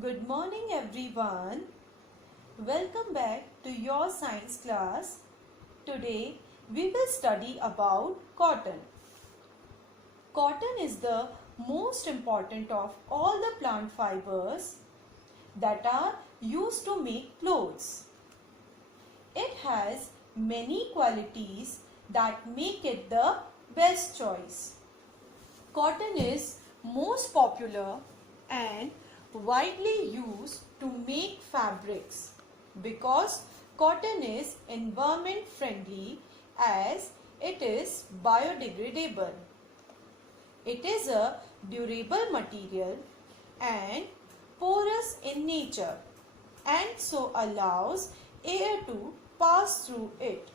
Good morning everyone. Welcome back to your science class. Today we will study about cotton. Cotton is the most important of all the plant fibers that are used to make clothes. It has many qualities that make it the best choice. Cotton is most popular and widely used to make fabrics because cotton is environment friendly as it is biodegradable. It is a durable material and porous in nature and so allows air to pass through it.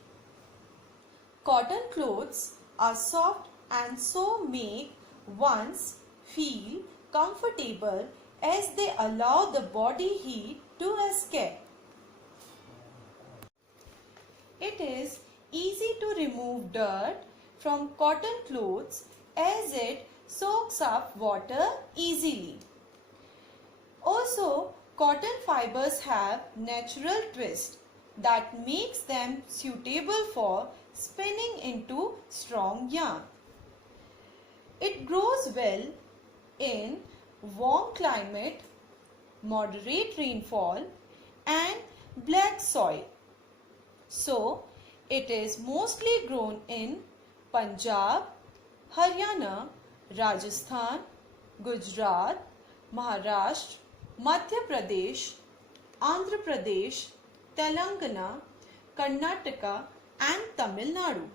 Cotton clothes are soft and so make one's feel comfortable as they allow the body heat to escape. It is easy to remove dirt from cotton clothes as it soaks up water easily. Also, cotton fibers have natural twist that makes them suitable for spinning into strong yarn. It grows well in warm climate, moderate rainfall and black soil. So, it is mostly grown in Punjab, Haryana, Rajasthan, Gujarat, Maharashtra, Madhya Pradesh, Andhra Pradesh, Telangana, Karnataka and Tamil Nadu.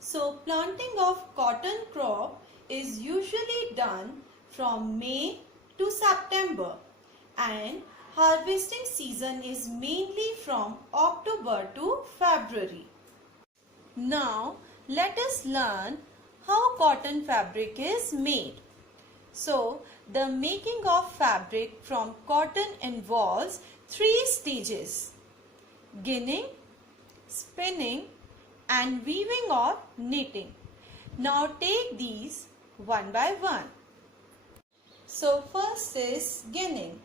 So, planting of cotton crop is usually done from May to September and harvesting season is mainly from October to February. Now let us learn how cotton fabric is made. So the making of fabric from cotton involves three stages: ginning, spinning and weaving or knitting. Now take these one by one. So first is ginning.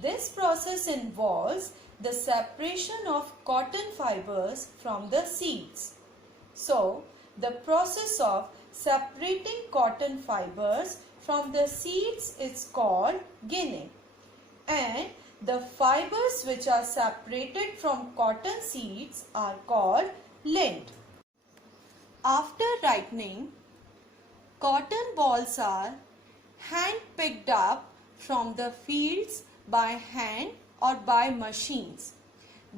This process involves the separation of cotton fibers from the seeds. So the process of separating cotton fibers from the seeds is called ginning, and the fibers which are separated from cotton seeds are called lint. After ripening, cotton balls are hand picked up from the fields by hand or by machines.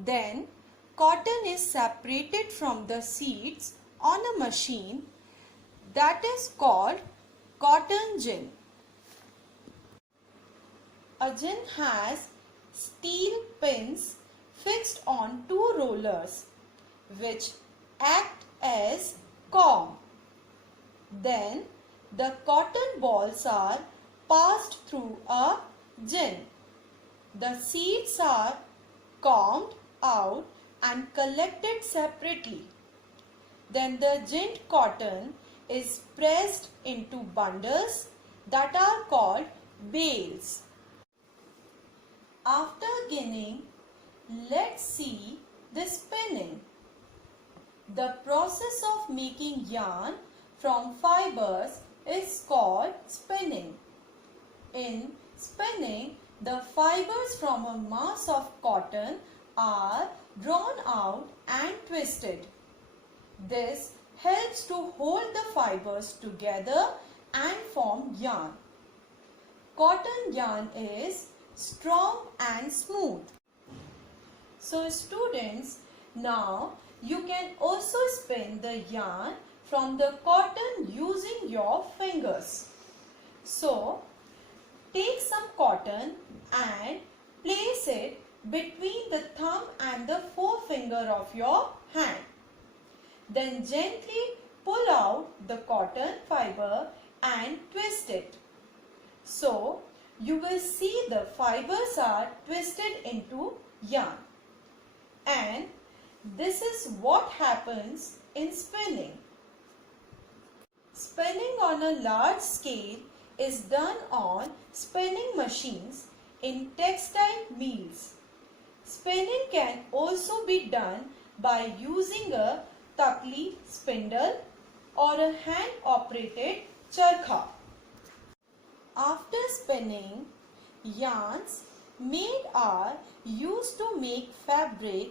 Then cotton is separated from the seeds on a machine that is called cotton gin. A gin has steel pins fixed on two rollers which act as comb. Then the cotton balls are passed through a gin. The seeds are combed out and collected separately. Then the ginned cotton is pressed into bundles that are called bales. After ginning, let's see the spinning. The process of making yarn from fibers is called spinning. In spinning, the fibers from a mass of cotton are drawn out and twisted. This helps to hold the fibers together and form yarn. Cotton yarn is strong and smooth. So students, now you can also spin the yarn from the cotton using your fingers. So take some cotton and place it between the thumb and the forefinger of your hand. Then gently pull out the cotton fiber and twist it. So you will see the fibers are twisted into yarn. And this is what happens in spinning. Spinning on a large scale is done on spinning machines in textile mills. Spinning can also be done by using a takli spindle or a hand-operated charkha. After spinning, yarns made are used to make fabric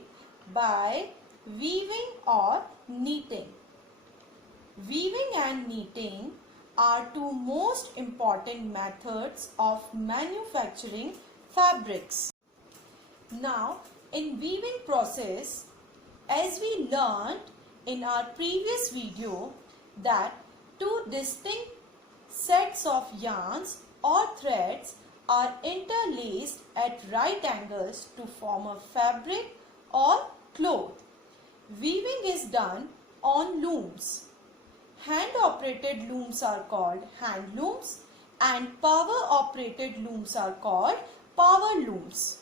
by weaving or knitting. Weaving and knitting are two most important methods of manufacturing fabrics. Now, in weaving process, as we learned in our previous video, that two distinct sets of yarns or threads are interlaced at right angles to form a fabric or cloth. Weaving is done on looms. Hand-operated looms are called hand looms and power-operated looms are called power looms.